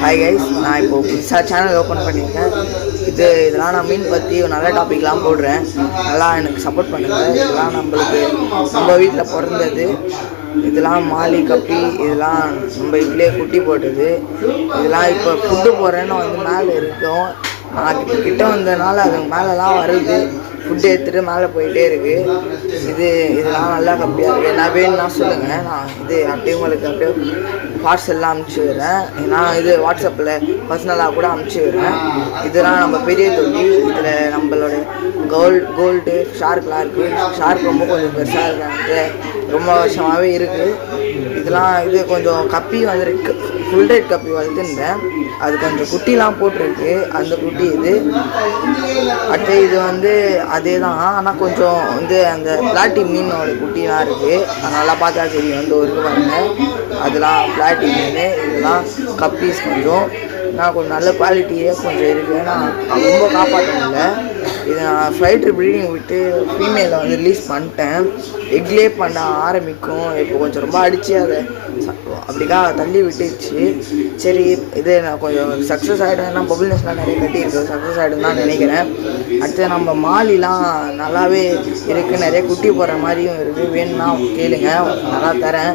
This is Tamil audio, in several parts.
ஹாய் கைஸ், நான் இப்போது புதுசாக சேனல் ஓப்பன் பண்ணியிருக்கேன். இதெல்லாம் நான் மீன் பற்றி நல்ல டாப்பிக்லாம் போடுறேன். நல்லா எனக்கு சப்போர்ட் பண்ணுங்கள். இதெல்லாம் நம்ம வீட்டில் பிறந்தது. இதெல்லாம் மாலி கப்பி, இதெல்லாம் நம்ம வீட்டிலே குட்டி போட்டது. இதெல்லாம் இப்போ ஃபுட்டு போடுறேன்னு மேலே இருக்கும். நான் கிட்ட வந்ததுனால அது மேலெலாம் வருது. ஃபுட்டு எடுத்துகிட்டு மேலே போயிட்டே இருக்குது. இதெல்லாம் நல்லா கப்பியாக இருக்குது. நான் வேணும்னா சொல்லுங்கள், நான் அப்படியே உங்களுக்கு அப்படியே பார்சல்லாம் அனுப்பிச்சி விடுறேன். நான் வாட்ஸ்அப்பில் பர்சனலாக கூட அனுப்பிச்சி விடுறேன். இதெல்லாம் நம்ம பெரிய தொட்டி. இதில் நம்மளோட கோல்டு ஷார்க்லாம் இருக்குது. ஷார்க் ரொம்ப கொஞ்சம் பெருசாக இருக்காங்க, ரொம்ப வருஷமாகவே இருக்குது. இதெல்லாம் கொஞ்சம் கப்பி வந்துருக்கு. ஃபுல் ரைட் கப்பி வளர்த்துருந்தேன். அது கொஞ்சம் குட்டிலாம் போட்டிருக்கு. அந்த குட்டி அடுத்து இது அதே தான். ஆனால் கொஞ்சம் அந்த பிளாட்டி மீனோட குட்டிலாம் இருக்குது. நல்லா பார்த்தா தெரியும். இருக்கு பாருங்கள், அதெல்லாம் பிளாட்டி மீன். இதெல்லாம் கப்பீஸ் கொஞ்சம் நல்ல குவாலிட்டியே கொஞ்சம் இருக்குது. நான் ரொம்ப காப்பாற்ற முடியல. இதை நான் ஃபைட்ரு ப்ரீடிங் விட்டு ஃபீமேலை ரிலீஸ் பண்ணிட்டேன். எக்லே பண்ண ஆரம்பிக்கும். இப்போ கொஞ்சம் ரொம்ப அடித்து அதை அப்படிக்கா தள்ளி விட்டுச்சு. சரி, நான் கொஞ்சம் சக்ஸஸ் ஆகிடுவேன்னா பபுள் நெஸ்ட்லாம் நிறைய கட்டியிருக்கு. சக்ஸஸ் ஆகிடுன்னு தான் நினைக்கிறேன். அடுத்து நம்ம மாலிலாம் நல்லாவே இருக்குது. நிறைய குட்டி போடுற மாதிரியும் இருக்குது. வேணும்னா கேளுங்க, நல்லா தரேன்.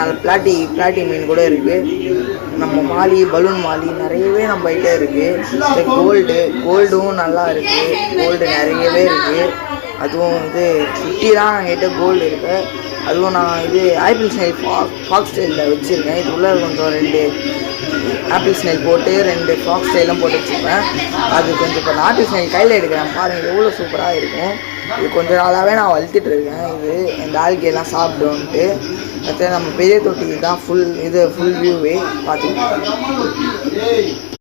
நல்ல பிளாட்டி மீன் கூட இருக்குது. நம்ம மாலி, பலூன் மாலி நிறையவே நம்ம கிட்டே இருக்குது. கோல்டும் நல்லா இருக்குது. கோல்டு நிறையவே இருக்குது. அதுவும் குட்டி தான் என்கிட்ட கோல்டு இருக்குது. அதுவும் நான் ஆப்பிள் ஸ்னைல் ஃபாக்ஸ் ஸ்டைலில் வச்சுருக்கேன். இது உள்ள கொஞ்சம் 2 ஆப்பிள் ஸ்னைல் போட்டு 2 ஃபாக்ஸ் ஸ்டைலும் போட்டு வச்சுருப்பேன். அது கொஞ்சம் இப்போ நான் ஆப்பிள் ஸ்னைல் கையில் எடுக்கிறேன். பாருங்கள் எவ்வளோ சூப்பராக இருக்கும். இது கொஞ்சம் நாளாகவே நான் வளர்த்துட்ருக்கேன். இந்த ஆல்கெல்லாம் சாப்பிடுன்ட்டு. அடுத்து நம்ம பெரிய தொட்டிக்கு தான் ஃபுல் வியூவே பார்த்துக்கிட்டோம்.